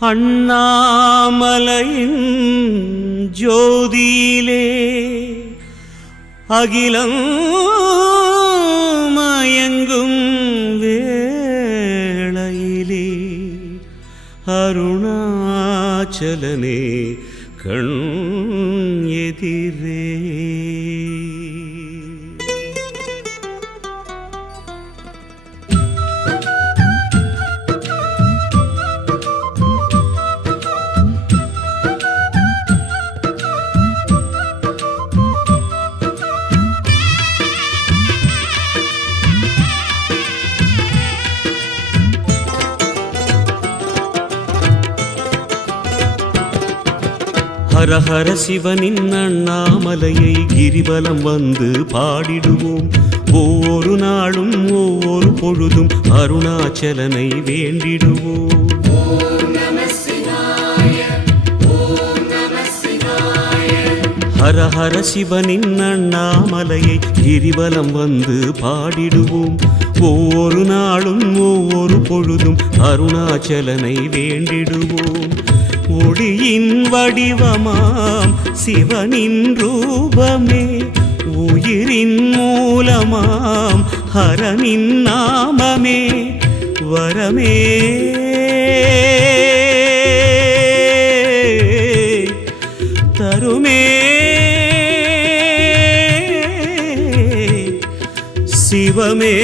அண்ணாமலையின் ஜோதியிலே அகிலம் மயங்கும் வேளையிலே அருணாச்சலனே கண் எதிரே. ஹரஹர சிவனின் அண்ணாமலையை கிரிவலம் வந்து பாடிடுவோம். ஒவ்வொரு நாளும் ஒவ்வொரு பொழுதும் அருணாச்சலனை வேண்டிடுவோம். ஹரஹர சிவனின் அண்ணாமலையை கிரிவலம் வந்து பாடிடுவோம். ஒவ்வொரு நாளும் ஒவ்வொரு பொழுதும் அருணாச்சலனை வேண்டிடுவோம். ஒளியின் வடிவமாம் சிவனின் ரூபமே, உயிரின் மூலமாம் ஹரனின் நாமமே, வரமே தருமே சிவமே.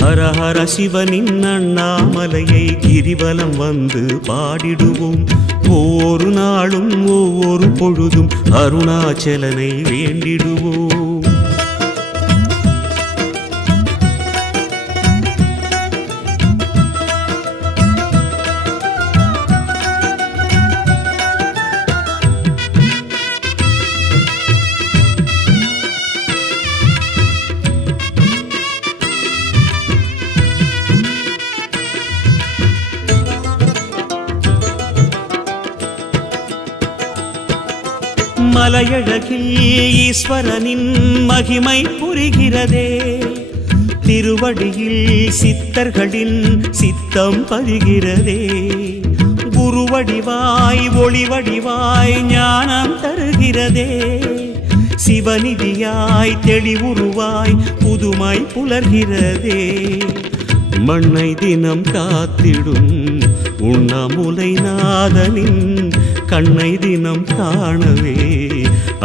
ஹரஹர சிவனின் அண்ணாமலையை கிரிவலம் வந்து பாடிடுவோம். ஒவ்வொரு நாளும் ஒவ்வொரு பொழுதும் அருணாச்சலனை வேண்டிடுவோம். மலையழகில் ஈஸ்வரனின் மகிமை புரிகிறதே, திருவடியில் சித்தர்களின் சித்தம் பதிகிறதே. குருவடிவாய் ஒளிவடிவாய் ஞானம் தருகிறதே, சிவநிதியாய் தெளிவுருவாய் புதுமை புலர்கிறதே. மண்ணை தினம் காத்திடும் உண்ணாமுலை நாதனின் கண்ணை தினம் காணவே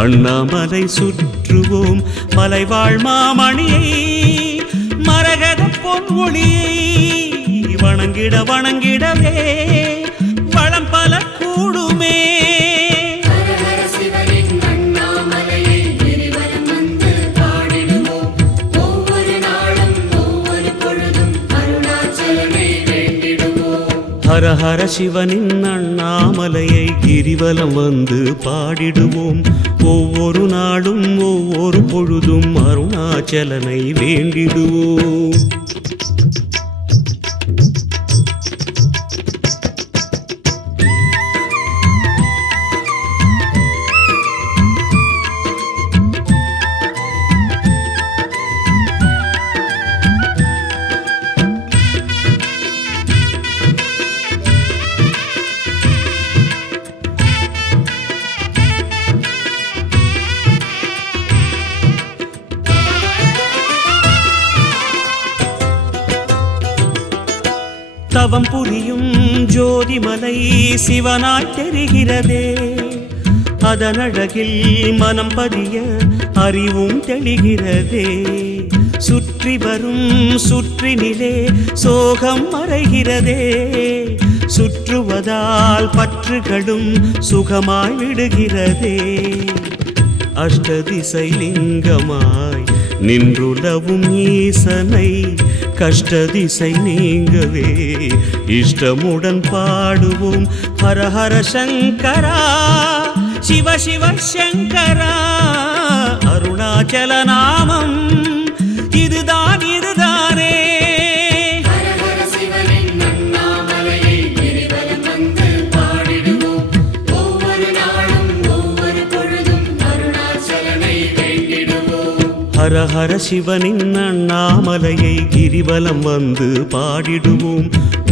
அண்ணாமலை சுற்றுவோம். மலைவாழ் மாமணியை மரகத பொன்மொழியை வணங்கிட வணங்கிடவே வளம் பல கூடுமே. ஹரஹர சிவனின் அண்ணாமலையை கிரிவலம் வந்து பாடிடுவோம். ஒவ்வொரு நாளும் ஒவ்வொரு பொழுதும் அருணாச்சலனை வேண்டிடுவோம். தவம் புரியும் ஜோதிமலை சிவனாய் தெரிகிறதே, அதனழகில் மனம் பதிய அறிவும் தெளிகிறதே. சுற்றி வரும் சுற்றினிலே சோகம் மறைகிறதே, சுற்றுவதால் பற்றுகளும் சுகமாய் விடுகிறதே. அஷ்டதிசை லிங்கமாய் நின்றுலவும் ஈசனை கஷ்டதிசை நீங்கவே இஷ்டமுடன் பாடுவோம். ஹரஹர சங்கரா சிவ சிவ சங்கரா, அருணாச்சல நாமம் இதுதான் இதுதானே. ஹரஹர சிவனின் அண்ணாமலையை கிரிவலம் வந்து பாடிடுவோம். ஹரஹர சிவனின் அண்ணாமலையை கிரிவலம் வந்து பாடிடுவோம்.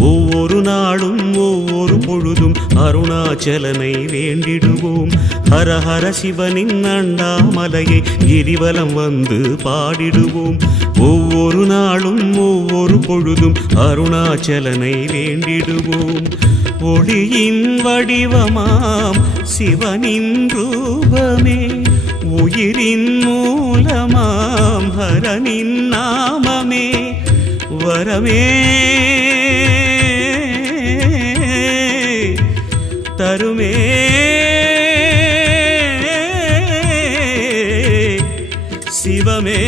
ஒவ்வொரு நாளும் ஒவ்வொரு பொழுதும் அருணாச்சலனை வேண்டிடுவோம். ஹரஹர சிவனின் அண்ணாமலையை கிரிவலம் வந்து பாடிடுவோம். ஒவ்வொரு நாளும் ஒவ்வொரு பொழுதும் அருணாச்சலனை வேண்டிடுவோம். ஒளியின் வடிவமாம் சிவனின் ரூபமே, உயிரின் மூலமாம் ஹரனின் நாமமே, வரமே தருமே சிவமே.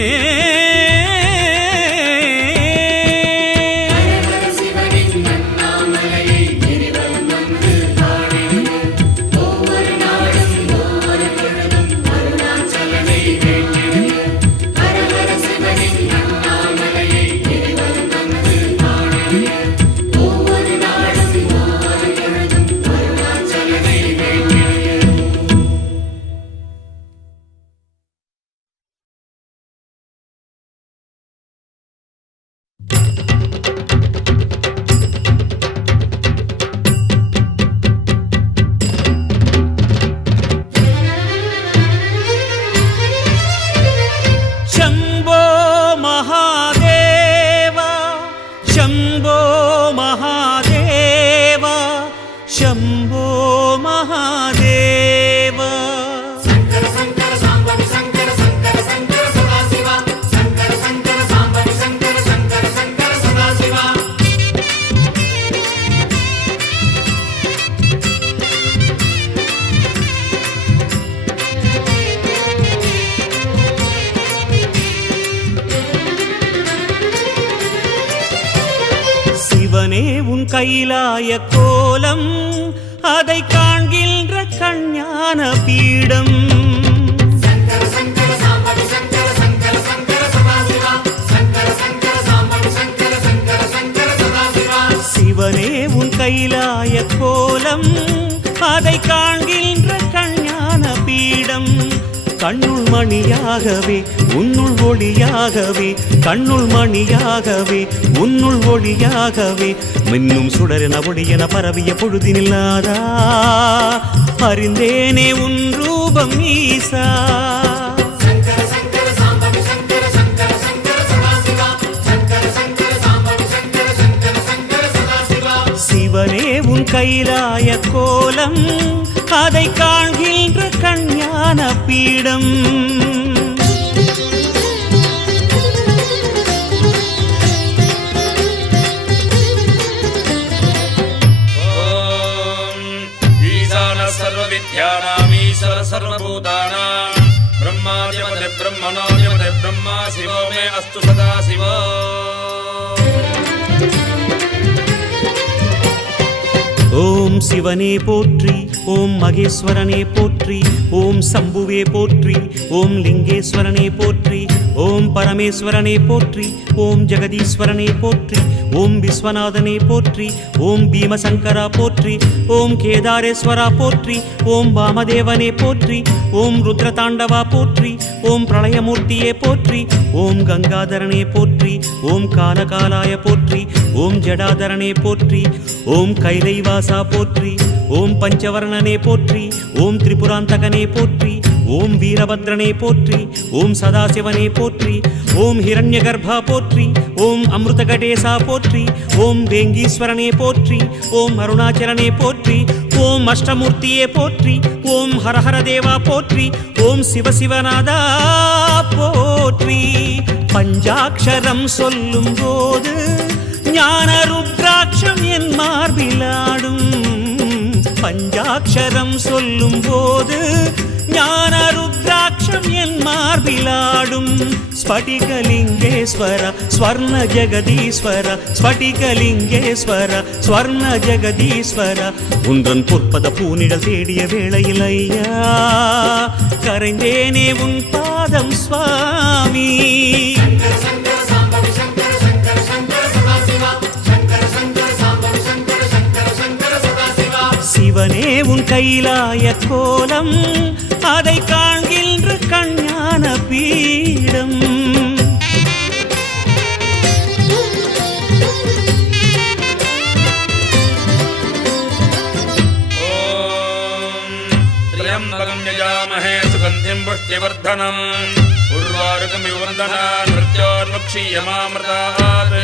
உன் கைலாய கோலம் அதை காண்கின்ற கஞ்ஞான பீடம். சிவனே உன் கைலாய கோலம் அதை காண்கின்ற கஞ்ஞான பீடம். கண்ணுள் மணியாகவே உன்னுள் ஒளியாகவே, கண்ணுள் மணியாகவே உன்னுள் ஒளியாகவே, மின்னும் சுடரென ஒளியென பரவிய பொழுதினில்லாதா அறிந்தேனே உன் ரூபம் ஈசா. சிவனே உன் கைலாய கோலம் அதை காண்கின்ற கஞ்ஞான பீடம். सर्वविद्यानामीश्वर सर्वभूतानां ब्रह्माद्यमते ब्रह्मणोऽद्यमते ब्रह्मा शिवो मे अस्तु सदा शिवो. ஓம் சிவனே போற்றி, ஓம் மகேஸ்வரனே போற்றி, ஓம் சம்புவே போற்றி, ஓம் லிங்கேஸ்வரனே போற்றி, ஓம் பரமேஸ்வரனே போற்றி, ஓம் ஜெகதீஸ்வரனே போற்றி, ஓம் விஸ்வநாதனே போற்றி, ஓம் பீமசங்கரா போற்றி, ஓம் கேதாரேஸ்வரா போற்றி, ஓம் வாமதேவனே போற்றி, ஓம் ருத்ரதாண்டவா போற்றி, ஓம் பிரளயமூர்த்தியே போற்றி, ஓம் கங்காதரனே போற்றி, ஓம் காலகாலாய போற்றி, ஓம் ஜடாதரனே போற்றி, ஓம் கைலைவாசா போற்றி, ஓம் பஞ்சவர்ணனே போற்றி, ஓம் திரிபுராந்தகனே போற்றி, ஓம் வீரபத்ரனே போற்றி, ஓம் சதாசிவனே போற்றி, ஓம் ஹிரண்யகர்பா போற்றி, ஓம் அமிர்தகடேசா போற்றி, ஓம் வேங்கீஸ்வரனே போற்றி, ஓம் அருணாச்சலனே போற்றி, ஓம் அஷ்டமூர்த்தியே போற்றி, ஓம் ஹரஹர தேவா போற்றி, ஓம் சிவசிவநாதா போற்றி. பஞ்சாட்சரம் சொல்லும் போது ஞான ருத்ராட்சம் என் மார்பிலாடும். பஞ்சாட்சரம் சொல்லும் போது ஞான ருத்ராட்சம் என் மார்பிலாடும். ஸ்படிகலிங்கேஸ்வர ஸ்வர்ண ஜெகதீஸ்வர, ஸ்படிகலிங்கேஸ்வர ஸ்வர்ண ஜெகதீஸ்வர, உன்றன் பொற்பத பூனிடல் தேடிய வேளையில் ஐயா கரைந்தேனே உன் பாதம் சுவாமி. சிவனே உன் கைலாய கோலம் அதை காண்கின்ற கஞ்ஞான பீடம். गन्धिं पुष्टिवर्धनम् उर्वारुकमिव वन्दनान् मृत्योर्मुक्षीयमामृतात्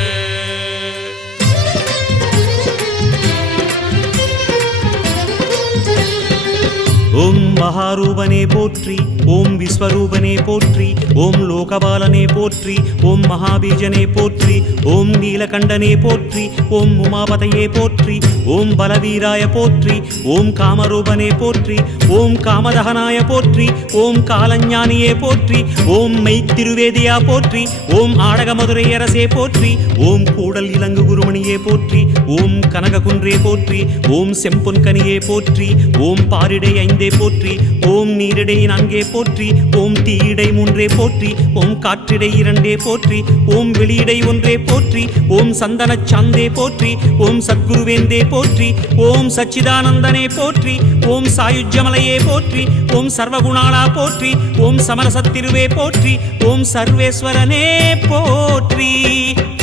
ஓம் மகாரூபனே போற்றி, ஓம் விஸ்வரூபனே போற்றி, ஓம் லோகபாலனே போற்றி, ஓம் மகாபீஜனே போற்றி, ஓம் நீலகண்டனே போற்றி, ஓம் உமாபதையே போற்றி, ஓம் பலவீராய போற்றி, ஓம் காமரூபனே போற்றி, ஓம் காமதகனாய போற்றி, ஓம் காலஞானியே போற்றி, ஓம் மெய்த்திருவேதியா போற்றி, ஓம் ஆடகமதுரை அரசே போற்றி, ஓம் கூடல் இலங்கு குருமணியே போற்றி, ஓம் கனககுன்றே போற்றி, ஓம் செம்பொன்கனியே போற்றி, ஓம் பாரிடை ஐந்தே போற்றி, ஓம் நீரிடை நான்கே போற்றி, ஓம் தீயிடை மூன்றே போற்றி, ஓம் காற்றிடை இரண்டே போற்றி, ஓம் வெளியிடை ஒன்றே போற்றி, ஓம் சந்தனச் சாந்தே போற்றி, ஓம் சத்குருவேந்தே போற்றி, ஓம் சச்சிதானந்தனே போற்றி, ஓம் சாயுஜ்யமலையே போற்றி, ஓம் சர்வகுணாளா போற்றி, ஓம் சமரசத்திருவே போற்றி, ஓம் சர்வேஸ்வரனே போற்றி.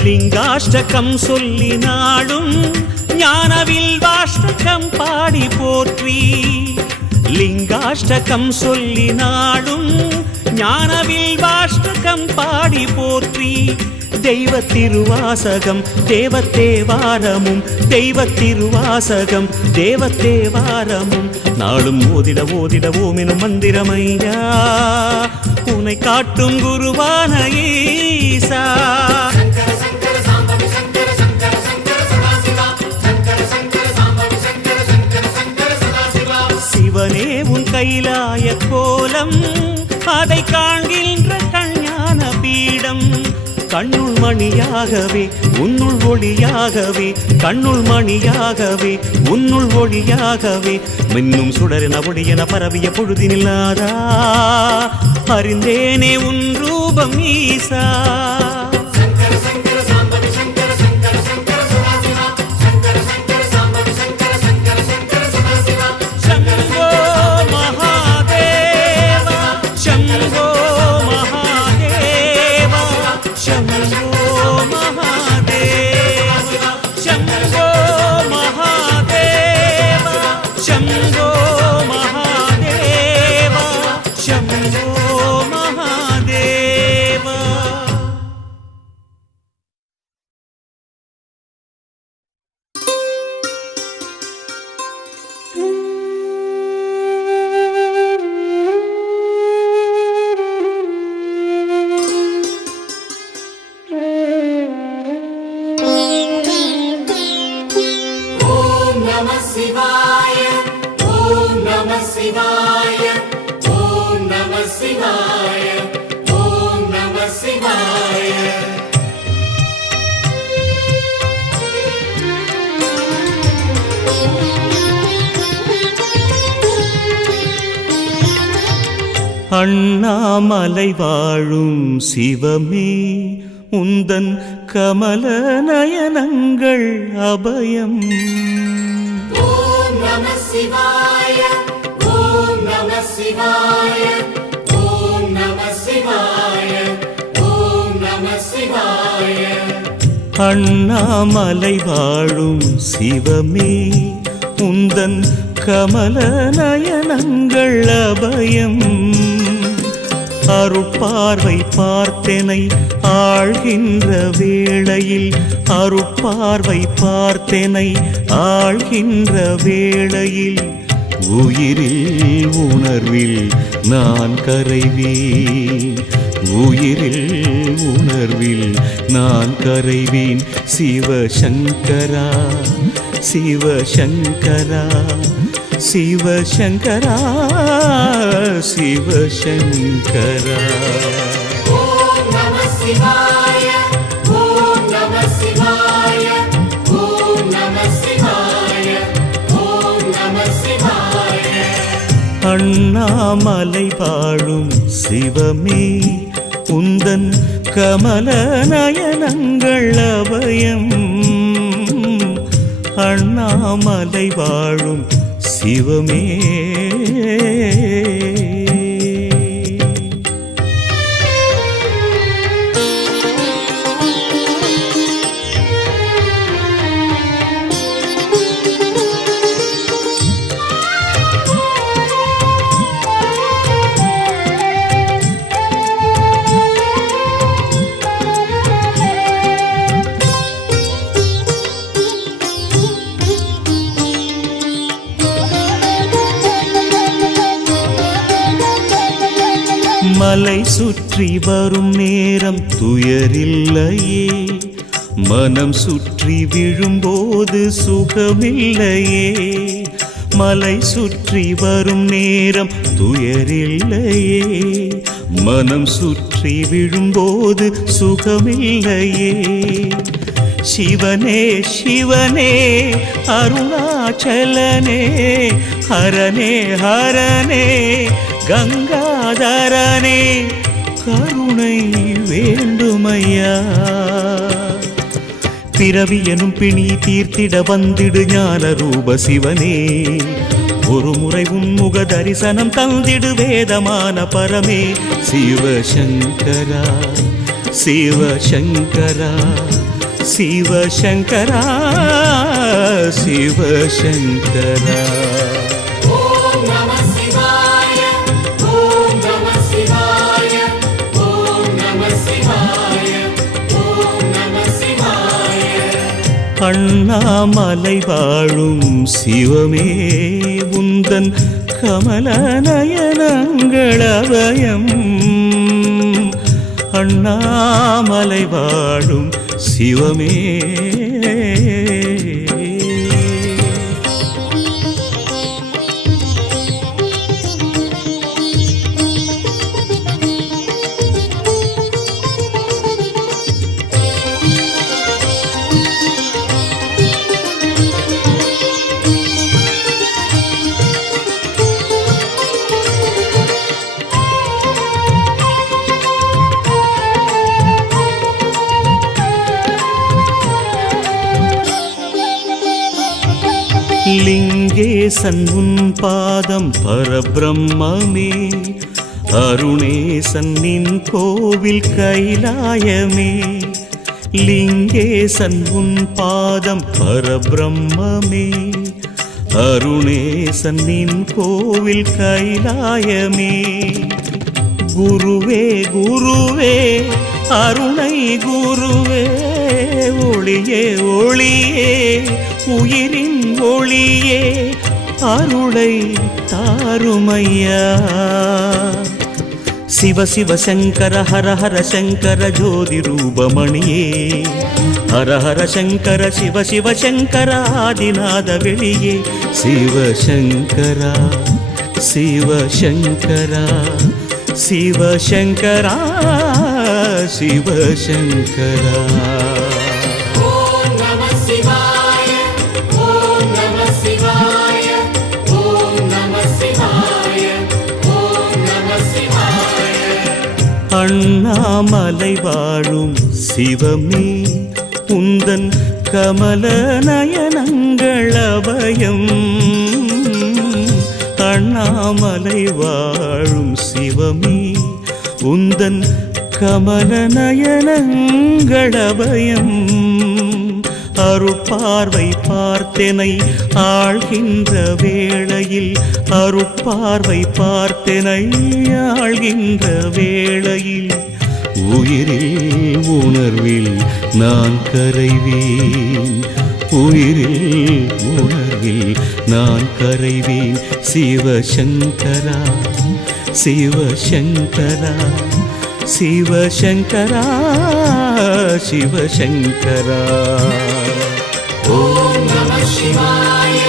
லிங்காஷ்டகம் சொல்லி நாடும் ஞானவில் வாஷ்டகம் பாடி போற்றி, லிங்காஷ்டகம் சொல்லி நாடும் ஞானவில் வாஷ்டகம் பாடி போற்றி. தெய்வத்திருவாசகம் தேவத்தேவாரமும், தெய்வத்திருவாசகம் தேவத்தேவாரமும் நாளும் ஓதிட ஓதிட ஓமெனும் மந்திரமையா உனை காட்டும் குருவான ஈசா. சிவனே உன் கைலாய கோலம், அதை காண்கின்ற கஞான பீடம். கண்ணுள் மணியாகவே உன்னுள் ஒளியாகவே, கண்ணுள் மணியாகவே உன்னுள் ஒளியாகவே, மின்னும் சுடரென ஒளியென பரவிய பொழுதினில்லாதா அறிந்தேனே உன் ரூபம் ஈசா. அண்ணாமலை வாழும் சிவமே உந்தன் கமல நயனங்கள் அபயம். ஓம் நம சிவாய, ஓம் நம சிவாய, ஓம் நம சிவாய, ஓம் நம சிவாய. அண்ணாமலை வாழும் சிவமே உந்தன் கமல நயனங்கள் அபயம். அருட்பார்வை பார்த்தனை ஆழ்கின்ற வேளையில், அருட்பார்வை பார்த்தனை ஆழ்கின்ற வேளையில், உயிரில் உணர்வில் நான் கரைவேன், உயிரில் உணர்வில் நான் கரைவேன். சிவசங்கரா சிவசங்கரா சிவசங்கரா சிவசங்கரா. ஓம் நம சிவாய, ஓம் நம சிவாய, ஓம் நம சிவாய, ஓம் நம சிவாய. அண்ணாமலை வாழும் சிவமே உந்தன் கமல நயனங்கள் அபயம். அண்ணாமலை வாழும் சிவமே. மலை சுற்றி வரும் நேரம் துயரில்லையே, மனம் சுற்றி விழும்போது சுகமில்லையே. மலை சுற்றி வரும் நேரம் துயரில்லையே, மனம் சுற்றி விழும்போது சுகமில்லையே. சிவனே சிவனே அருணாச்சலனே, ஹரனே ஹரனே கங்காதரனே, கருணை வேண்டுமையா. பிறவி எனும் பிணி தீர்த்திட வந்திடு ஞான ரூப சிவனே, ஒரு முறை உன்முக தரிசனம் தந்திடு வேதமான பரமே. சிவசங்கரா சிவசங்கரா சிவசங்கரா சிவசங்கரா. ஓம் நம சிவாய ஓம் நம சிவாய ஓம் நம சிவாய ஓம் நம சிவாய. அண்ணாமலை வாழும் சிவமே உந்தன் கமல நயனங்களபயம். அண்ணாமலை வாழும் சிவமே. லிங்கேசன் உன் பாதம் பரபிரம்மே, அருணேசன் நின் கோவில் கைலாயமே. லிங்கேசன் உன் பாதம் பரபிரம்மே, அருணேசன் நின் கோவில் கைலாயமே. குருவே குருவே அருணை குருவே, ஒளியே ஒளியே உயிரின் ஒளியே, அருளை தாருமையா. சிவ சிவ சங்கர ஹர ஹர சங்கர ஜோதி ரூபமணியே, ஹர ஹர சங்கர சிவ சிவ சங்கர ஆதிநாத வெளியே. சிவசங்கரா சிவசங்கரா சிவசங்கரா சிவசங்கரா. ஓம் நம சிவாய ஓம் நம சிவாய ஓம் நம சிவாய ஓம் நம சிவாய. அண்ணாமலை வாழும் சிவமே உந்தன் கமல நயனங்களபயம். அண்ணாமலை வாழும் சிவமே உந்தன் கமல நயனங்களபயம். அருட்பார்வை பார்த்தெனை ஆழ்கின்ற வேளையில், அருட்பார்வை பார்த்தெனை ஆழ்கின்ற வேளையில், உயிரில் உணர்வில் நான் கரைவேன், உயிரில் உணர்வில் நான் கரைவேன். சிவசங்கரா சிவசங்கரா சிவசங்கரா சிவசங்கரா. ஓம் நம சிவாய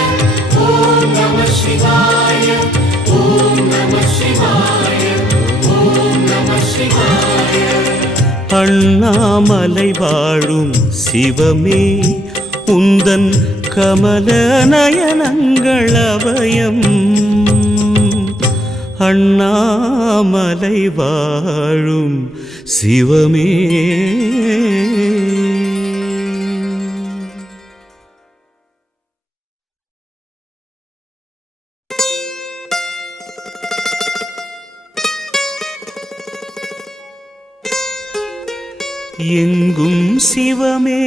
ஓம் நம சிவாய ஓம் நம சிவாய ஓம் நம சிவாய. அண்ணாமலை வாழும் சிவமே உந்தன் கமல நயனங்களபயம். அண்ணாமலை வாழும் சிவமே. எங்கும் சிவமே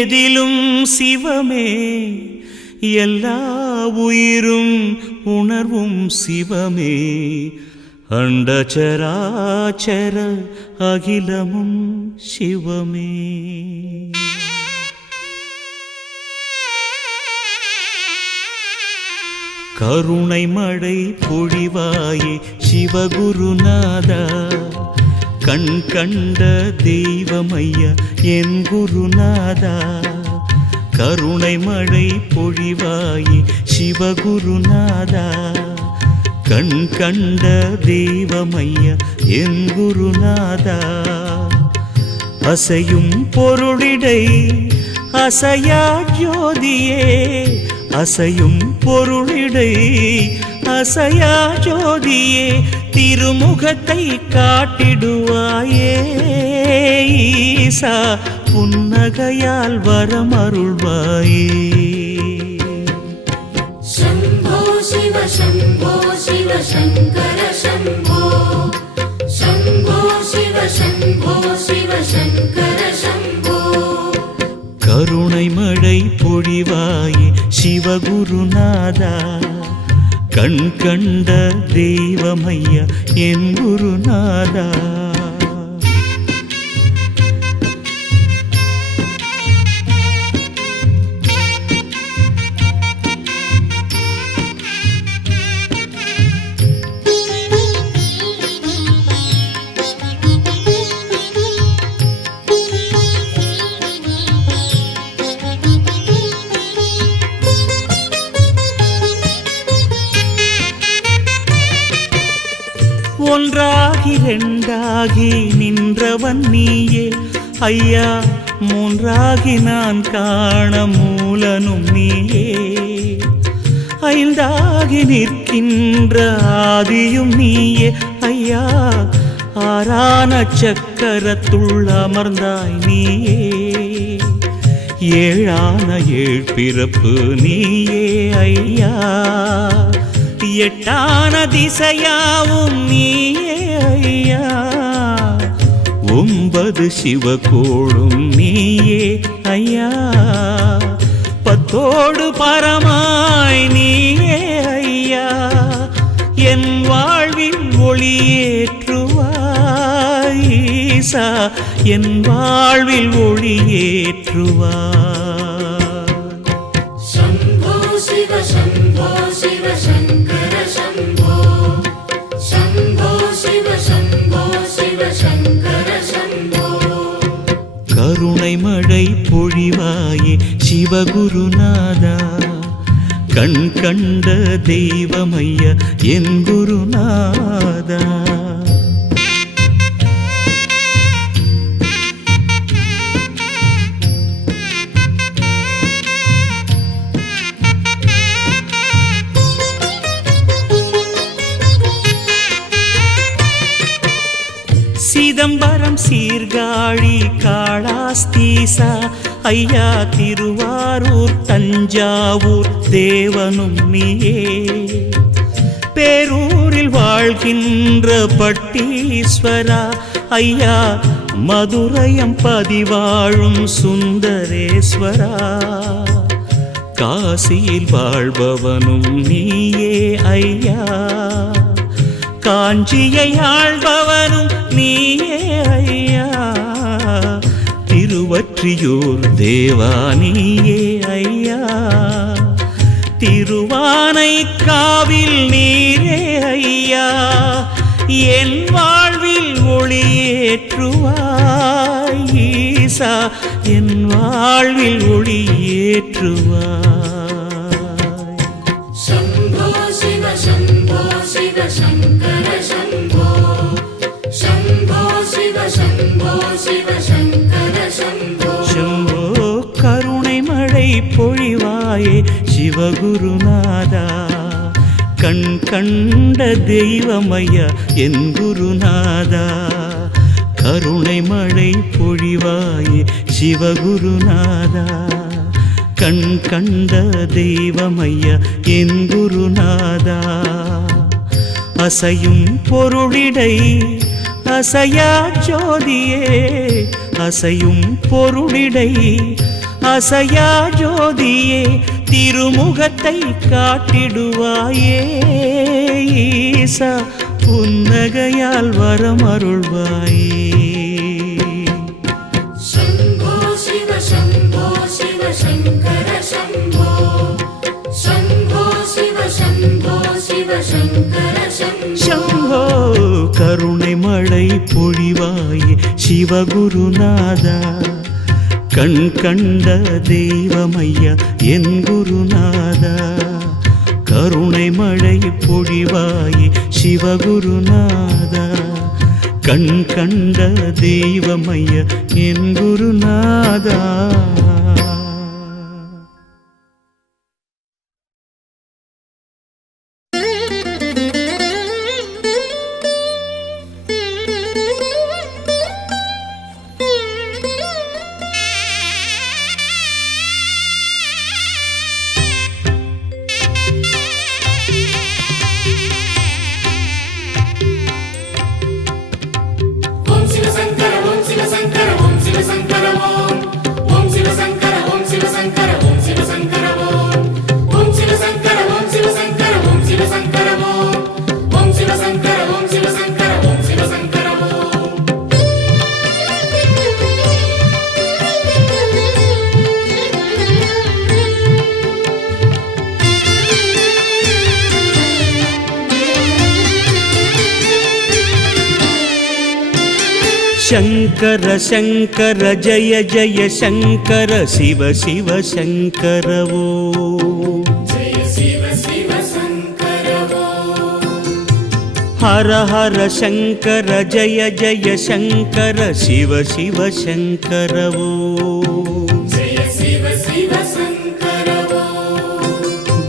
எதிலும் சிவமே, எல்லா உயிரும் உணர்வும் சிவமே. அண்டச்சராச்சர அகிலமும் சிவமே. கருணை மழை பொழிவாயே சிவகுருநாதா, கண் கண்ட தெய்வமையா என் குருநாதா. கருணை மழை பொழிவாயே சிவகுருநாதா, கண் கண்ட தெய்வமையா என் குருநாதா. அசையும் பொருளிடை அசையா ஜோதியே, அசையும் பொருளிடை அசையா ஜோதியே, திருமுகத்தை காட்டிடுவாயே ஈசா, புன்னகையால் வரமருள்வாயே. शम्भो शिव शम्भो शिव शङ्कर शम्भो, शम्भो शिव शम्भो शिव शङ्कर शम्भो. கருணை மழை பொழிவாயே சிவகுருநாதா, கண் கண்ட தெய்வமையா என் குருநாதா. ஒன்றாகி ரெண்டாகி நின்றவன் நீயே ஐயா, மூன்றாகி நான் காண மூலனும் நீயே. ஐந்தாகி நிற்கின்ற ஆதியும் நீயே ஐயா, ஆறான சக்கரத்துள் அமர்ந்தாய் நீயே. ஏழான ஏழ் பிறப்பு நீயே ஐயா, எட்டான திசையாவும் நீயே ஐயா. 9 சிவகோளும் நீயே ஐயா, 10 பரமாய் நீயே ஐயா. என் வாழ்வில் ஒளியேற்றுவாய் ஈசா, என் வாழ்வில் ஒளியேற்றுவாய். शम्भो शिव शम्भो शिव शङ्कर शम्भो, शम्भो शिव शम्भो शिव शङ्कर शम्भो. கருணை மழை பொழிவாயே சிவகுருநாதா, கண் கண்ட தெய்வமையா என் குருநாதா. சிதம்பரம் சீர்காழி காளாஸ்தீசா ஐயா, திருவாரூர் தஞ்சாவூர் தேவனும் நீயே. பேரூரில் வாழ்கின்ற பட்டீஸ்வரா ஐயா, மதுரையம் பதிவாழும் சுந்தரேஸ்வரா. காசியில் வாழ்பவனும் நீயே ஐயா, காஞ்சியை ஆள்பவனும் நீயே ஐயா. திருவற்றியூர் தேவா நீயே ஐயா, திருவானைக்காவில் நீரே ஐயா. என் வாழ்வில் ஒளியேற்றுவாய் ஈசா, என் வாழ்வில் ஒளியேற்றுவாய். शम्भो शिव शम्भो शिव शङ्कर शम्भो, शम्भो शिव शम्भो शिव शङ्कर शम्भो. शम्भो கருணை மழை பொழிவாயே சிவகுருநாதா, கண் கண்ட தெய்வமையா என் குருநாதா. கருணை மழை பொழிவாயே சிவகுருநாதா, கண் கண்ட தெய்வமையா என் குருநாதா. அசையும் பொருளிடை அசையா ஜோதியே, அசையும் பொருளிடை அசையா ஜோதியே, திருமுகத்தை காட்டிடுவாயே ஈசா, புன்னகையால் வரமருள்வாயே. शम्भो शिव शम्भो शिव शङ्कर शम्भो, शम्भो शिव शम्भो சிவகுருநாதா கண் கண்ட தெய்வமையா என் குருநாதா கருணை மழை பொழிவாயே சிவகுருநாதா கண் கண்ட தெய்வமையா என் குருநாதா. शङ्कर शङ्कर जय जय शङ्कर शिव शिव शङ्कर वो जय शिव शिव शङ्कर वो हर हर शङ्कर जय जय शङ्कर शिव शिव शङ्कर वो जय शिव शिव शङ्कर वो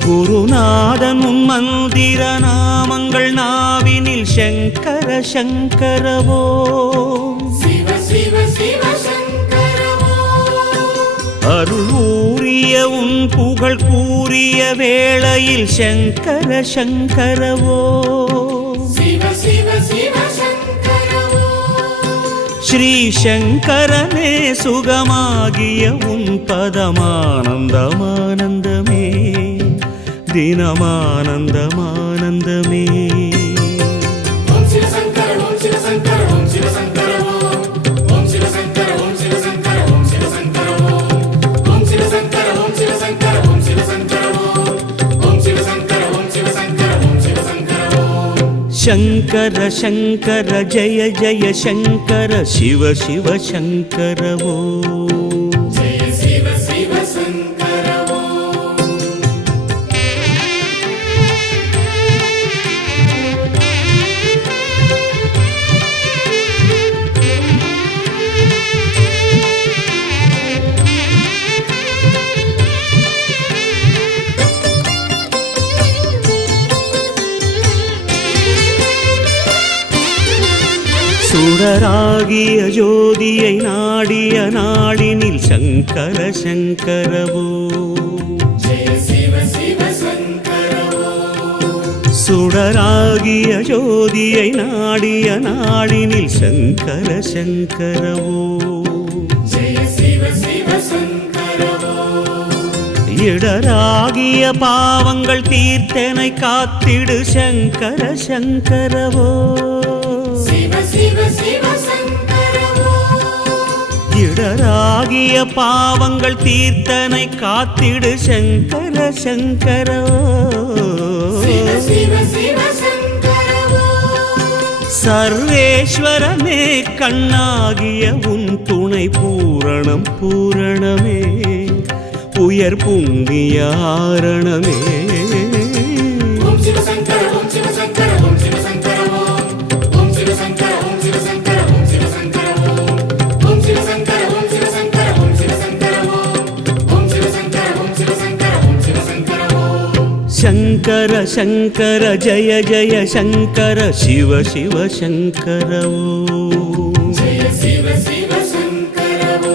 குருநாதன் உன் மந்திர நாமங்கள் நாவினில் சங்கர சங்கரவோ शिव शिव शिव शङ्कर वो அருள் ஊறிய உன் புகழ் கூறிய வேளையில் சங்கர சங்கரவோ शिव शिव शिव शङ्कर वो ஸ்ரீ சங்கரனே சுகமாகிய உன் பதமானந்தமானந்தமே தினமானந்தமானந்தமே. ओम शिव शङ्कर ओम शिव शङ्कर ओम शिव शङ्कर ओम शिव शङ्कर ओम शिव शङ्कर ओम शिव शङ्कर ओम शिव शङ्कर ओम शिव शङ्कर ओम शिव शङ्कर ओम शिव शङ्कर ओम शिव शङ्कर ओम शिव शङ्कर शङ्कर शङ्कर जय जय शङ्कर शिव शिव शङ्कर वो जय शिव शिव शङ्कर वो சுடராகிய ஜோதியை நாடிய நாடினில் சங்கர சங்கரவோ जय शिव शिव शङ्कर वो சுடராகிய ஜோதியை நாடிய நாடினில் சங்கர சங்கரவோ जय शिव शिव शङ्कर वो இடராகிய பாவங்கள் தீர்த்தனை காத்திடு சங்கர சங்கரவோ शिव शिव शिव शङ्कर वो இடராகிய பாவங்கள் தீர்த்தனை காத்திடு சங்கர சங்கரவோ शिव शिव शिव शङ्कर वो சர்வேஸ்வரனே கண்ணாகிய உன் துணை பூரணம் பூரணமே உயர் புண்ணிய ஆரணமே. ओम शिव शङ्कर ओम शिव शङ्कर ओम शिव शङ्कर ओम शिव शङ्कर ओम शिव शङ्कर ओम शिव शङ्कर ओम शिव शङ्कर ओम शिव शङ्कर ओम शिव शङ्कर ओम शिव शङ्कर ओम शिव शङ्कर ओम शिव शङ्कर शङ्कर शङ्कर जय जय शङ्कर शिव शिव शङ्कर वो जय शिव शिव शङ्कर वो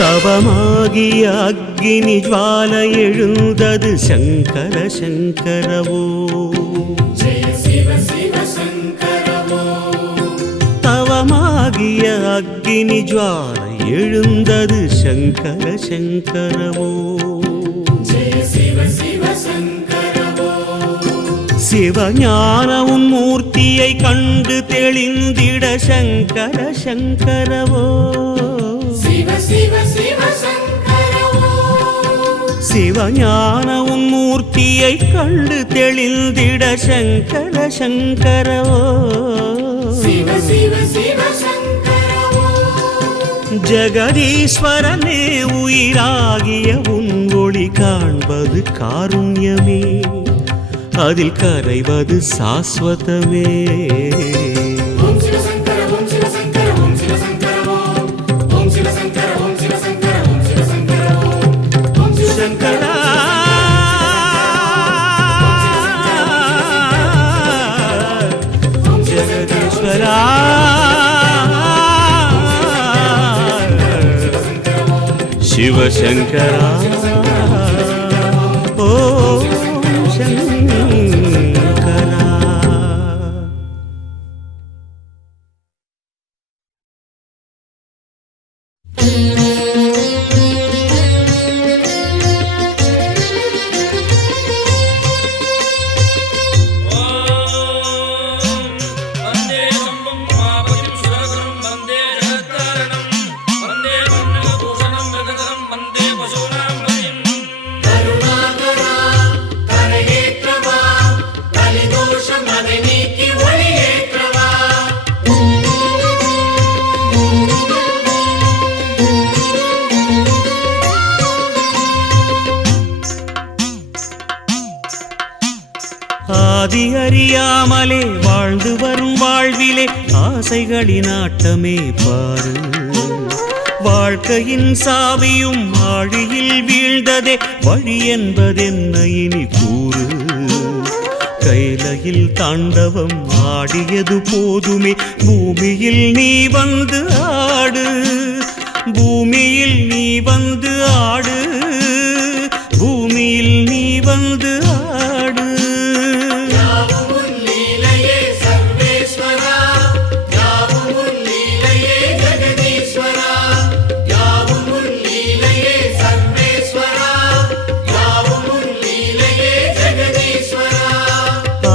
தவமாகிய அக்னி ஜுவால எழுந்தது சங்கர சங்கரவோ जय शिव शिव शङ्कर वो தவமாகிய அக்னி ஜுவால எழுந்தது சங்கர சங்கரவோ जय शिव शिव शङ्कर वो சிவஞான உன் மூர்த்தியை கண்டு தெளிந்திட சங்கர சங்கரவோ சிவ சிவ சிவ சங்கரவோ சிவஞான உன் மூர்த்தியை கண்டு தெளிந்திட சங்கர சங்கரவோ சிவ சிவ சிவ சங்கரவோ ஜெகதீஸ்வரனே உயிராகிய உன் ஒளி காண்பது காருண்யமே அதில் கரைவது சாஸ்வதமே ஓம் சிவ சங்கர ஓம் சிவ சங்கர ஓம் சிவ சங்கர ஓம் சிவ சங்கர ஓம் சிவ சங்கர ஓம் சிவ சங்கர ஓம் சிவ சங்கர ஜெகதீஸ்வரா சிவசங்கரா ஓம் சங்கரா. वन्दे शम्भुं महापतिं शिवगुरुं वन्दे जगत्कारणं वन्दे पन्नगभूषणं मृगधरं वन्दे पशूनां पतिम् கருணாகரா கரையேற்றவா கலிதோஷம் அதை நீக்கி ஒளியேற்றவா ஆதி அறியாமலே வாழ்ந்து வரும் வாழ்விலே ஆசைகளின் ஆட்டமே பாரு வாழ்க்கையின் சாவியும் ஆழியில் வீழ்ந்ததே வழி என்பதென்ன இனி கூறு கைலையில் தாண்டவம் ஆடியது போதுமே பூமியில் நீ வந்து ஆடு பூமியில் நீ வந்து ஆடு பூமியில் நீ வந்து ஆடு யாவும் உன் லீலையே சர்வேஸ்வரா யாவும் உன் லீலையே ஜெகதீஸ்வரா யாவும் உன் லீலையே சர்வேஸ்வரா யாவும் உன் லீலையே ஜெகதீஸ்வரா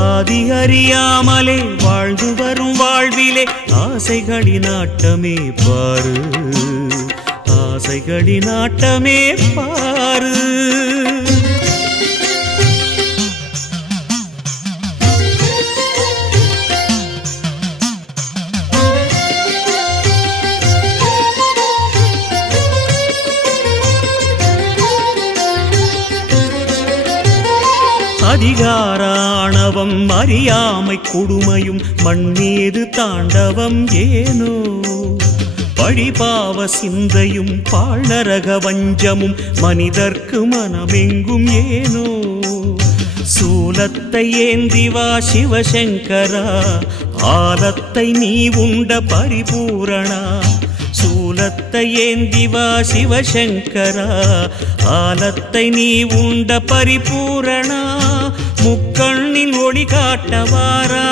ஆதி அறியாமலே வாழ்ந்து வரும் வாழ்விலே ஆசைகளின் ஆட்டமே பாரு ஆசைகளின் ஆட்டமே பாரு அதிகாராணவம் அறியாமை கொடுமையும் மண்ணீது தாண்டவம் ஏனோ பழிபாவ சிந்தையும் பாழ்நரக வஞ்சமும் மனிதர்க்கு மனமெங்கும் ஏனோ சூலத்தை ஏந்தி வா சிவசங்கரா ஆலத்தை நீ உண்ட பரிபூரணா சூலத்தை ஏந்தி வா சிவசங்கரா ஆலத்தை நீ உண்ட பரிபூரணா முக்கண்ணின் ஒளி காட்டவாரா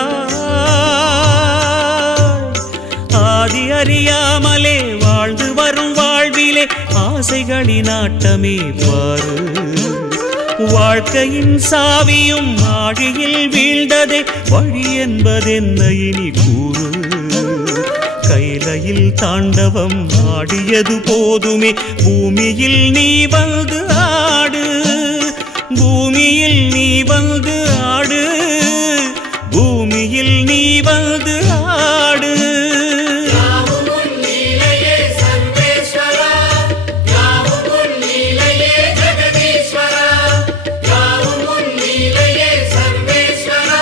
ஆதி அறியாமலே வாழ்ந்து வரும் வாழ்விலே ஆசைகளின் ஆட்டமே பாரு வாழ்க்கையின் சாவியும் ஆழியில் வீழ்ந்ததே வழி என்பதென்ன இனி கூறு கைலையில் தாண்டவம் ஆடியது போதுமே பூமியில் நீ வந்து ஆடு பூமியில் நீ வந்து ஆடு பூமியில் நீ வந்து ஆடு யாவும் உன் லீலையே சர்வேஸ்வரா யாவும் உன் லீலையே ஜெகதீஸ்வரா யாவும் உன் லீலையே சர்வேஸ்வரா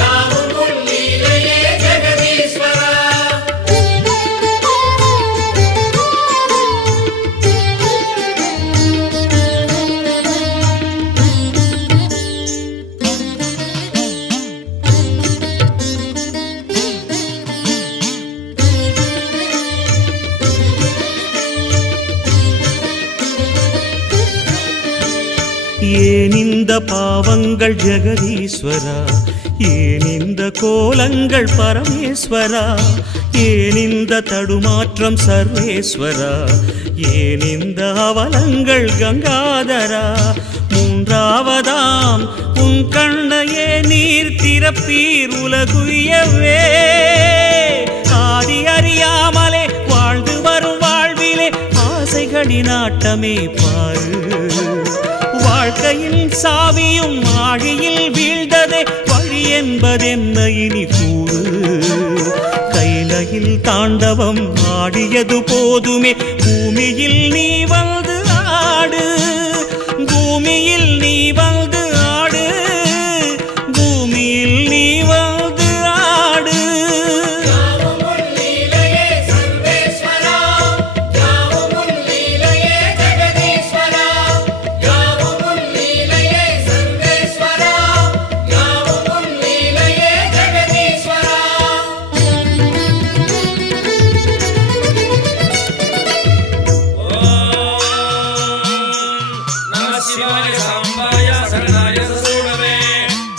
யாவும் உன் லீலையே ஜெகதீஸ்வரா ஏன் இந்த பாவங்கள் ஜெகதீஸ்வரா ஏன் இந்த கோலங்கள் பரமேஸ்வரா, ஏன் இந்த தடுமாற்றம் சர்வேஸ்வரா, ஏன் இந்த அவலங்கள் கங்காதரா, மூன்றாவதாம் உன் கண்ணையே நீர் திறப்பீர் உலகுயவே. ஆதி அறியாமலே வாழ்ந்து வரும் வாழ்விலே ஆசைகளின் ஆட்டமே பாரு. வாழ்க்கையில் சாவியும் ஆழியில் வீழ்ந்ததே, வழி என்பதென்ன இனி கூறு. கைலையில் தாண்டவம் ஆடியது போதுமே, பூமியில் நீ வந்து ஆடு, பூமியில் நீ வந்து ஆடு, பூமியில் நீ வந்து ஆடு. शिवाय सांबाय शरणाय ससूडवे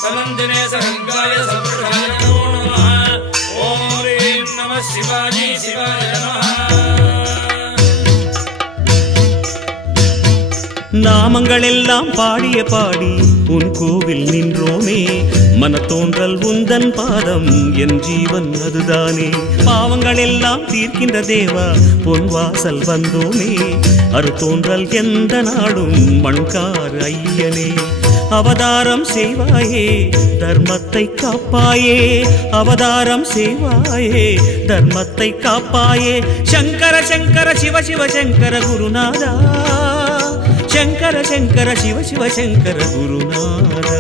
समन्दिने सहंगाय सपुरुषाय नमो नमः। ओम ह्रीं नमः शिवाजी शिवाय नमः। நாமங்கள் எல்லாம் பாடிய பாடி உன் கோவில் நின்றோமே, மனத்தோன்றல் உந்தன் பாதம் என் ஜீவன் அதுதானே. பாவங்கள் எல்லாம் தீர்க்கின்ற தேவா பொன் வாசல் வந்தோமே, அருத்தோன்றல் எந்த நாடும் மண்கார் ஐயனே. அவதாரம் செய்வாயே தர்மத்தை காப்பாயே, அவதாரம் செய்வாயே தர்மத்தை காப்பாயே. சங்கர சங்கர சிவ சிவ சங்கர குருநாதா, शंकर शंकर शिव शिव शंकर गुरुनादा.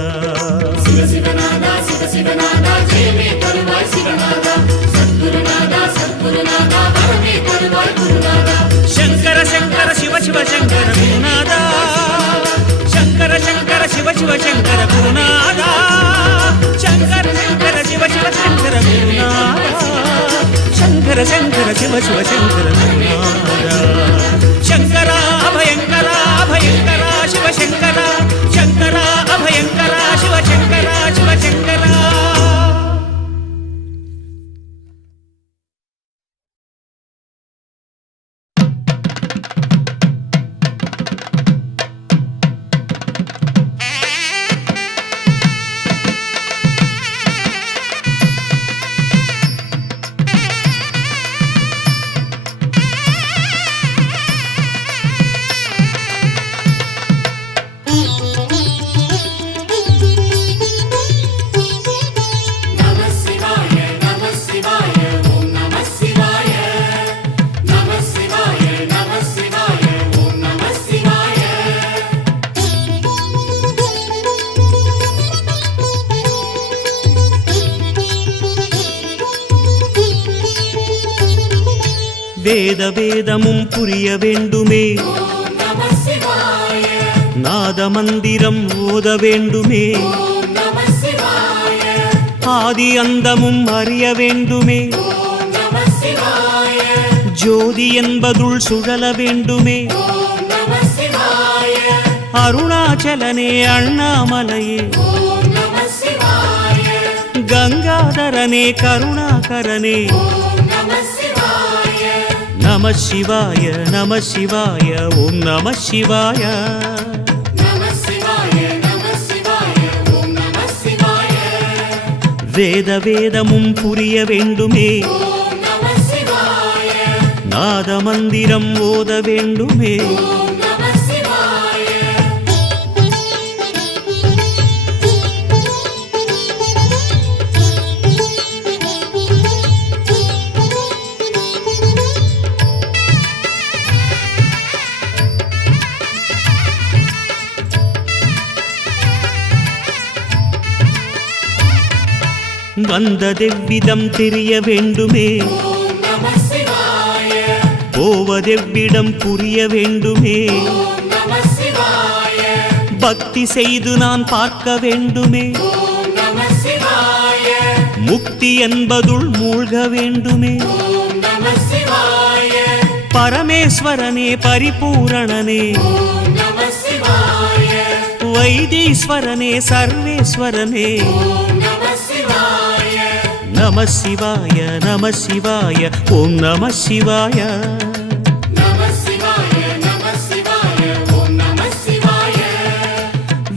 शिव शिवनादा शिव शिवनादा जय में करुणाय शिवनादा, सद्गुरुनादा सद्गुरुनादा वर में करुणाय गुरुनादा. शंकर शंकर शिव शिव शंकर गुरुनादा, शंकर शंकर शिव शिव शंकर गुरुनादा, शंकर शंकर शिव शिव शंकर गुरुनादा, शंकर शंकर शिव शिव शंकर गुरुनादा. शंकरा अभयंकरा अभयंकरा शिव शंकरा, शंकरा अभयंकरा शिव शंकरा शिव शंकरा. வேத வேதமும் புரிய வேண்டுமே, நாத மந்திரம் ஓத வேண்டுமே, ஆதி அந்தமும் அறிய வேண்டுமே, ஜோதி என்பதுள் சுழல வேண்டுமே. அருணாச்சலனே அண்ணாமலையே, கங்காதரனே கருணாகரனே. நம சிவாய நம சிவாய ஓம் நம சிவாய. வேத வேதமும் புரிய வேண்டுமே, நாத மந்திரம் ஓத வேண்டுமே. வந்ததெவ்விதம் தெரிய வேண்டுமே, போவதெவ்விடம் புரிய வேண்டுமே. பக்தி செய்து நான் பார்க்க வேண்டுமே, முக்தி என்பதுள் மூழ்க வேண்டுமே. பரமேஸ்வரனே பரிபூரணனே, வைத்தீஸ்வரனே சர்வேஸ்வரனே. நம சிவாய நம சிவாய ஓம் நம சிவாய. நம சிவாய நம சிவாய ஓம் நம சிவாய.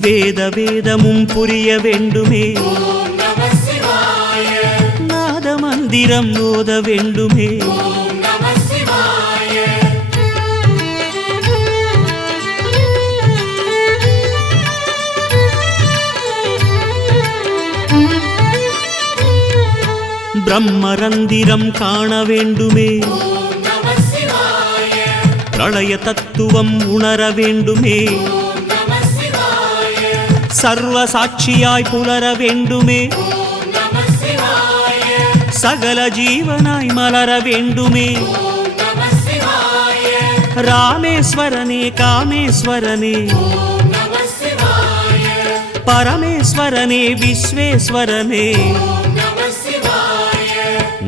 வேத வேதமும் புரிய வேண்டுமே, ஓம் நம சிவாய. நாத மந்திரம் ஓத வேண்டுமே, ஓம் நம சிவாய. பிரம்மரந்திரம் காண வேண்டுமே, ஓம் நம சிவாய. பிரளய தத்துவம் உணர வேண்டுமே, ஓம் நம சிவாய. சர்வ சாட்சியாய் புலர வேண்டுமே, ஓம் நம சிவாய. சகல ஜீவனாய் மலர வேண்டுமே. ஓம் நம சிவாய. ராமேஸ்வரனே காமேஸ்வரனே ஓம் நம சிவாய. பரமேஸ்வரனே விஸ்வேஸ்வரனே. ஓம் நம சிவாய.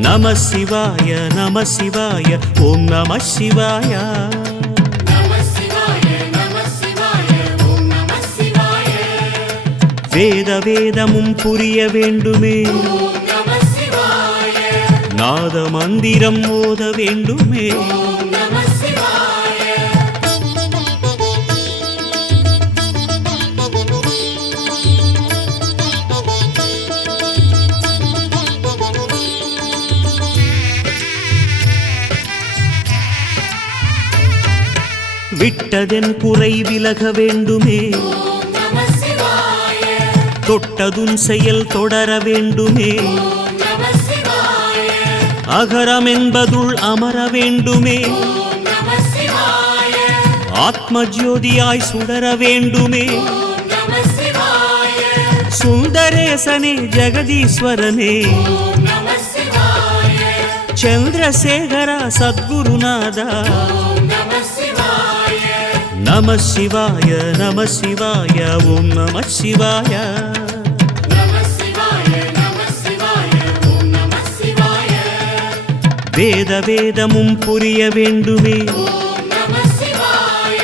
நம சிவாய நம சிவாய ஓம் நம சிவாய. நம சிவாய நம சிவாய ஓம் நம சிவாய. வேத வேதமும் புரிய வேண்டுமே, ஓம் நம சிவாய. நாத மந்திரம் ஓத வேண்டுமே. ஓம் நம சிவாய. விட்டதென் குறை விலக வேண்டுமே, ஓம் நம சிவாய. தொட்டதுன் செயல் தொடர வேண்டுமே. ஓம் நம சிவாய. அகரம் என்பதுள் அமர வேண்டுமே, ஓம் நம சிவாய. ஆத்ம ஜோதியாய் சுடர வேண்டுமே. ஓம் நம சிவாய. சுந்தரேசனே ஜெகதீஸ்வரனே, ஓம் நம சிவாய. சந்திரசேகரா சத்குருநாதா. ஓம் நம சிவாய. நம சிவாய நம சிவாய ஓம் நம சிவாய. நம சிவாய நம சிவாய ஓம் நம சிவாய. வேத வேதமும் புரிய வேண்டுமே, ஓம் நம சிவாய.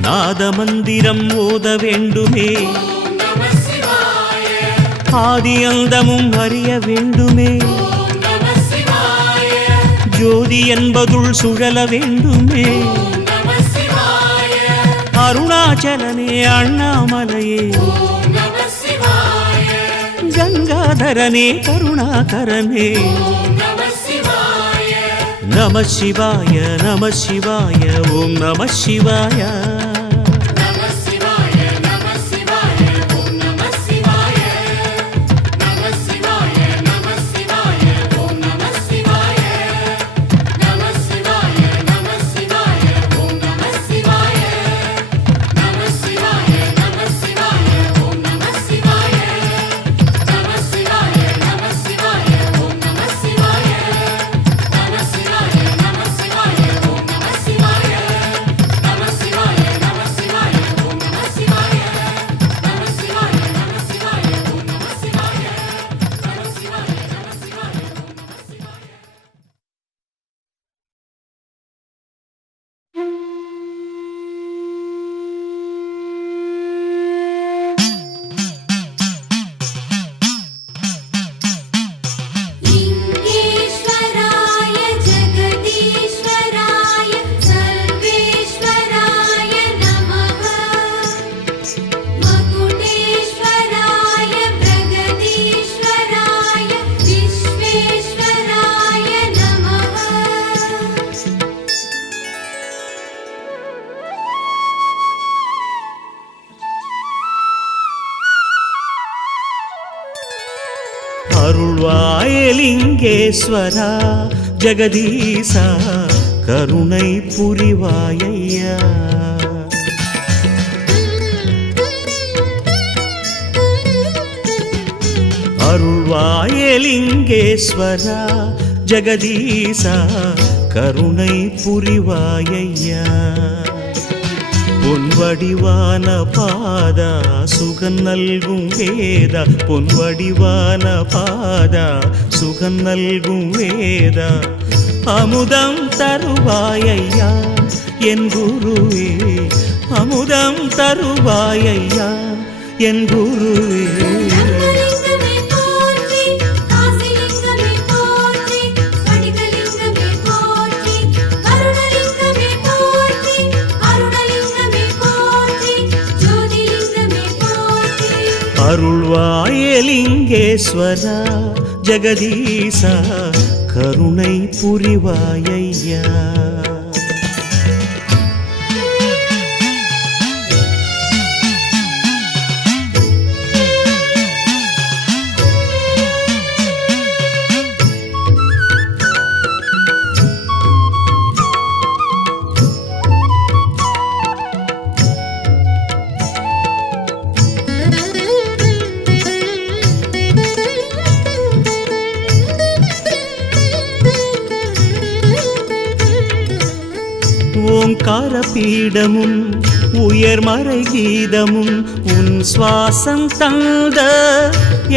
நாத மந்திரம் ஓத வேண்டுமே. ஓம் நம சிவாய. ஆதி அந்தமும் அறிய வேண்டுமே, ஓம் நம சிவாய. ஜோதி என்பதுள் சுழல வேண்டுமே. ஓம் நம சிவாய. அருணாச்சலனே அண்ணாமலையே, ஓம் நம சிவாய. கங்காதரனே கருணாகரனே. ஓம் நம சிவாய. நம சிவாய நம சிவாய ஓம் நம சிவாய. நம சிவாய நம சிவாய ஓம் நம சிவாய. நம சிவாய நம சிவாய ஓம் நம சிவாய. நம சிவாய நம சிவாய ஓம் நம சிவாய. நம சிவாய நம சிவாய ஓம் நம சிவாய. நம சிவாய நம சிவாய ஓம் நம சிவாய. நம சிவாய நம சிவாய ஓம் நம சிவாய. நம சிவாய நம சிவாய ஓம் நம சிவாய. நம சிவாய நம சிவாய ஓம் நம சிவாய. நம சிவாய நம சிவாய ஓம் நம சிவாய. लिङ्गेश्वराय जगदीश्वराय सर्वेश्वराय नमः। मकुटेश्वराय प्रगदीश्वराय विश्वेश्वराय नमः। அருள்வாயலிங்கேஸ்வரா ஜெகதீசா கருணை புரிவாயையா. அருள்வாயலிங்கேஸ்வரா ஜெகதீசா கருணை புரிவாயையா. பொன்வடிவான பாதா சுகன் நல்கும் வேதா, பொன்வடிவான பாதா சுகன் நல்கும் வேதா. அமுதம் தருவாயையா என் குருவே, அமுதம் தருவாயையா என் குருவே. பிரம்மலிங்கமே போற்றி, காசிலிங்கமே அருள்வாயலிங்கேஸ்வரா ஜெகதீசா கருணை புரிவாயையா. ஓங்கார பீடமும் உயர்மறை கீதமும் உன் சுவாசம் தந்த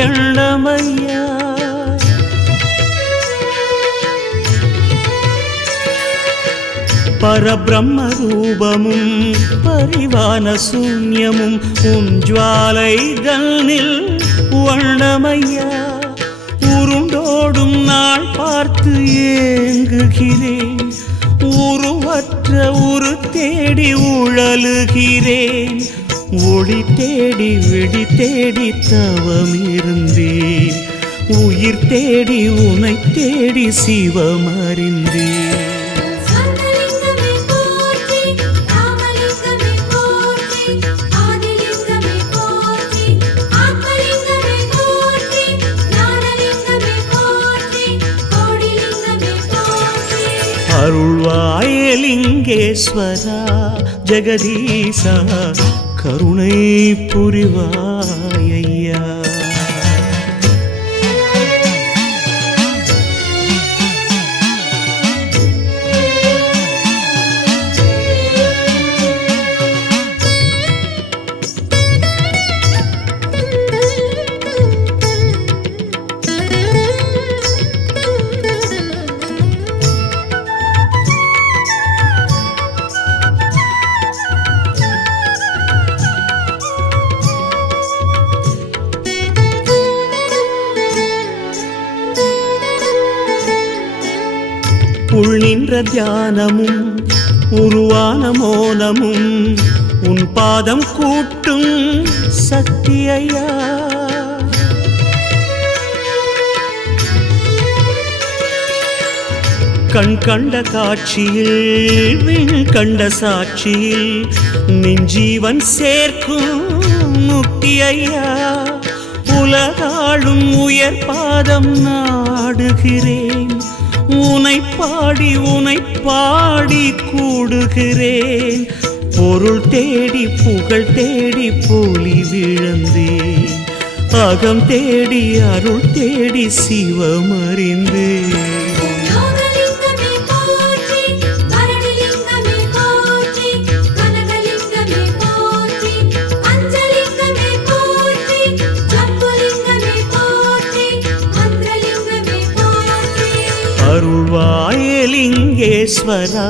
எண்ணமையா. பரபிரம்ம ரூபமும் பரிவான சூன்யமும் உன் ஜுவாலைகளில் வண்ணமையா. உருண்டோடும் நாள் பார்த்து ஏங்குகிறேன், உருவற்ற உரு தேடி உழலுகிறேன். ஒளி தேடி விழி தேடி தவம் இருந்தேன், உயிர் தேடி உனை தேடி சிவமறிந்தேன். ஸ்வர்ணலிங்கமே போற்றி, ராமலிங்கமே போற்றி, ஆதிலிங்கமே போற்றி, ஆத்மலிங்கமே போற்றி, ஞானலிங்கமே போற்றி, கோடிலிங்கமே போற்றி. அருள்வாயலிங்கேஸ்வரா ஜெகதீசா கருணை புரிவாயையா. உள் நின்ற தியானமும் உருவான மோனமும் உன் பாதம் கூட்டும் சக்தியையா. கண் கண்ட காட்சியில் விண் கண்ட சாட்சியில் நெஞ்சீவன் சேர்க்கும் முக்தியையா. உலகாளும் உயர் பாதம் நாடுகிறேன், உனை பாடி கூடுகிறேன். பொருள் தேடி புகழ் தேடி போலி விழுந்தேன், அகம் தேடி அருள் தேடி சிவமறிந்தேன். யோகலிங்கமே போற்றி, பரணிலிங்கமே போற்றி, கனகலிங்கமே போற்றி, பஞ்சலிங்கமே போற்றி, ஜம்புலிங்கமே போற்றி, மந்திரலிங்கமே போற்றி. அருள்வாயலிங்கேஸ்வரா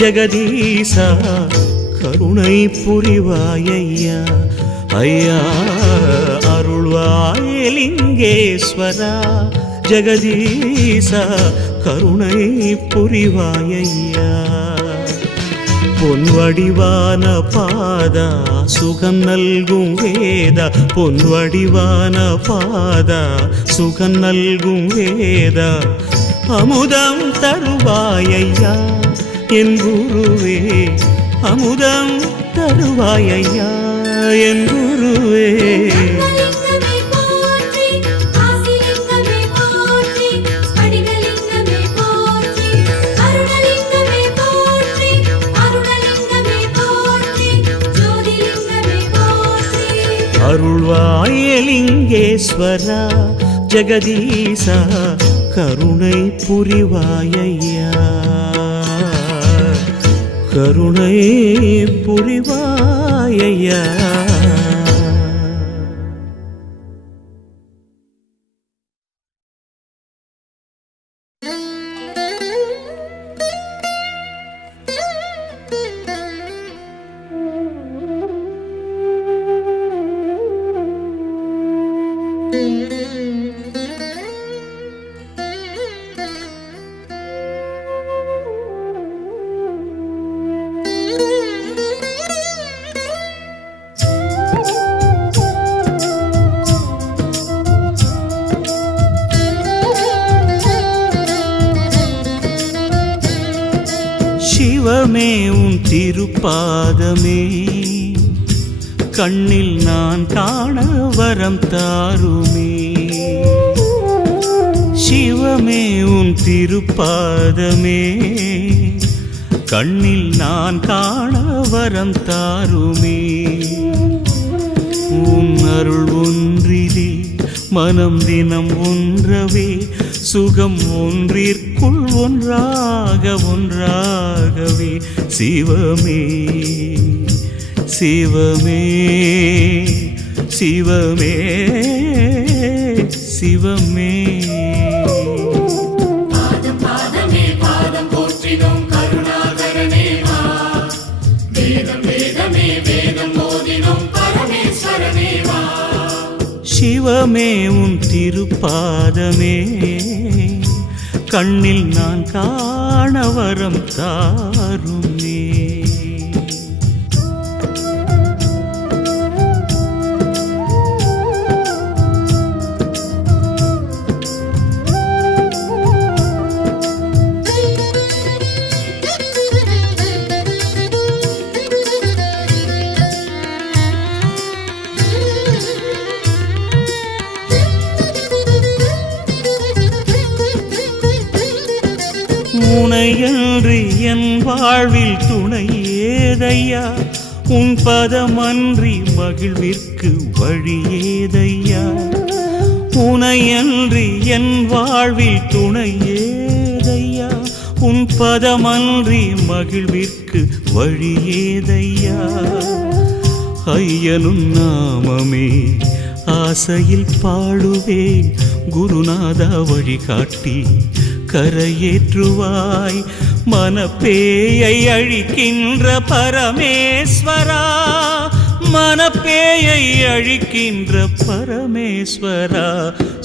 ஜெகதீசா கருணை புரிவாயையா. ஐயா அருள்வாயலிங்கேஸ்வரா ஜெகதீசா கருணை புரிவாயையா. பொன்வடிவான பாதா சுகம் நல்கும் வேதா, பொன்வடிவான பாதா சுகம் நல்கும் வேதா. அமுதம் தருவாயையா என் குருவே, அமுதம் தருவாயையா என் குருவே. லிங்கமே போற்றி, ஆசிலிங்கமே போற்றி, ஸ்படிகலிங்கமே போற்றி, அருணலிங்கமே போற்றி, அருணலிங்கமே போற்றி, ஜோதிலிங்கமே போற்றி. அருள்வாயலிங்கேஸ்வரா ஜெகதீசா கருணை புரிவாயையா. கருணை புரிவாயையா. திருப்பாதமே கண்ணில் நான் காண வரம் தாருமே. சிவமே உன் திருப்பாதமே கண்ணில் நான் காண வரம் தாருமே. உன் அருள் ஒன்றிலே மனம் தினம் ஒன்றவே சுகம் ஒன்றிற்குள் ஒன்றாக ஒன்றாகவே. சிவமே சிவமே சிவமே சிவமே. பாதம் பாதமே பாதம் போற்றினோம் கருணாகரனே வா. வேதம் வேதமே வேதம் ஓதினோம் பரமேஸ்வரனே வா. சிவமே உன் திருப்பாதமே கண்ணில் நான் காண வரம் தாருமே. உனையன்று என் வாழ்வில் துணை ஏதையா, உன் பதமன்றி மகிழ்விற்கு வழி ஏதையா. உனையன்று என் வாழ்வில் துணை ஏதையா, உன் பதமன்றி மகிழ்விற்கு வழி ஏதையா. ஐயனும் நாமமே ஆசையில் பாடுவேன், குருநாதா வழிகாட்டி கரையேற்றுவாய். மனப்பேயை அழிக்கின்ற பரமேஸ்வரா, மனப்பேயை அழிக்கின்ற பரமேஸ்வரா.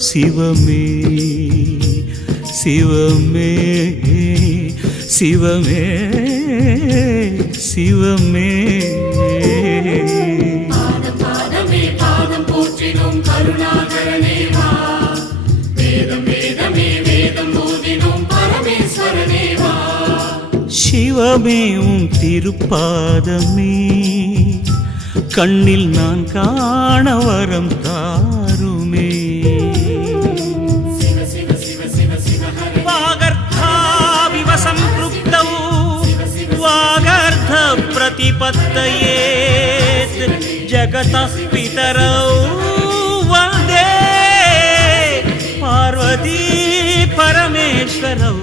சிவமே சிவமே சிவமே சிவமே. பாதம் பாதமே பாதம் போற்றினோம் கருணாகரனே வா. வேதம் வேதமே வேதம் ஓதினோம் பரமேஸ்வரனே வா. சிவமே உன் திருப்பாதமே கண்ணில் நான் காண வரம் தாருமே. சிவ சிவ சிவ சிவ சிவ ஹரே. வாகர்த்தாவிவ சம்ப்ருக்தௌ வாகர்த்த பிரதிபத்தயே ஜகதः பிதரௌ வந்தே பார்வதி பரமேஸ்வரௌ.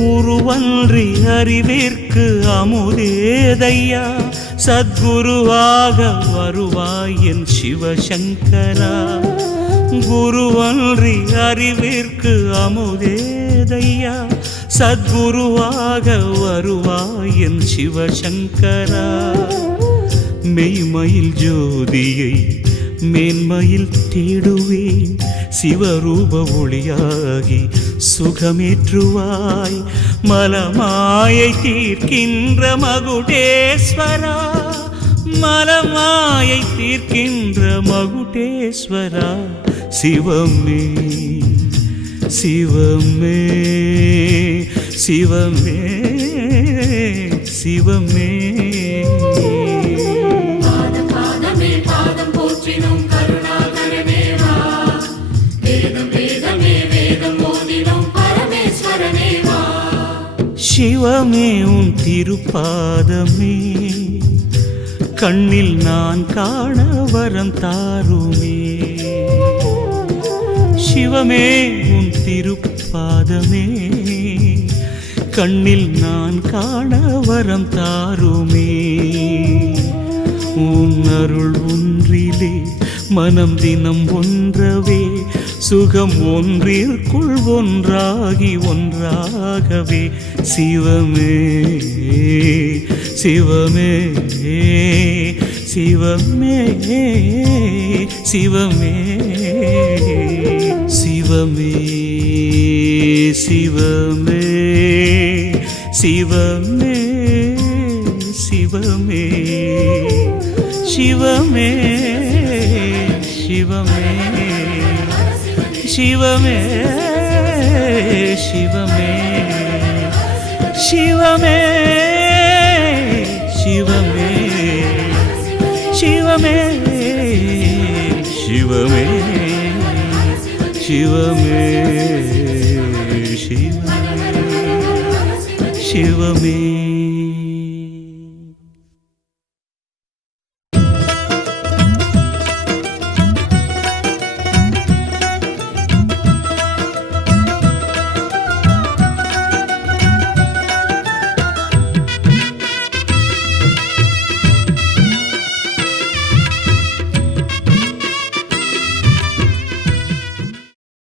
குருவன்றி அறிவிற்கு அமுதேதையா, சத்குருவாக வருவாய் என் சிவசங்கரா. குருவன்றி அறிவிற்கு அமுதேதையா, சத்குருவாக வருவாய் என் சிவசங்கரா. மெய்மயில் ஜோதியை மேன்மையில் தேடுவேன், சிவரூப ஒளியாகி சுகமேற்றுவாய். மலமாயை தீர்க்கின்ற மகுடேஸ்வரா, மலமாயை தீர்க்கின்ற மகுடேஸ்வரா. சிவமே சிவமே சிவமே சிவமே. பாதம் பாதமே பாதம் போற்றினோம் கருணாகரனே வா. வேதம் வேதமே வேதம் ஓதினோம் பரமேஸ்வரனே வா. சிவமே உன் திருப்பாதமே கண்ணில் நான் காண வரம் தாருமே. சிவமே உன் திருப்பாதமே கண்ணில் நான் காண வரம் தாருமே. உன் அருள் ஒன்றிலே மனம் தினம் ஒன்றவே, சுகம் ஒன்றிற்குள் ஒன்றாகி ஒன்றாகவே. சிவமே சிவமே சிவமே சிவமே சிவமே சிவமே சிவமே சிவமே சிவமே சிவமே சிவமே சிவமே சிவமே சிவமே சிவமே சிவமே சிவமே சிவமே சிவமே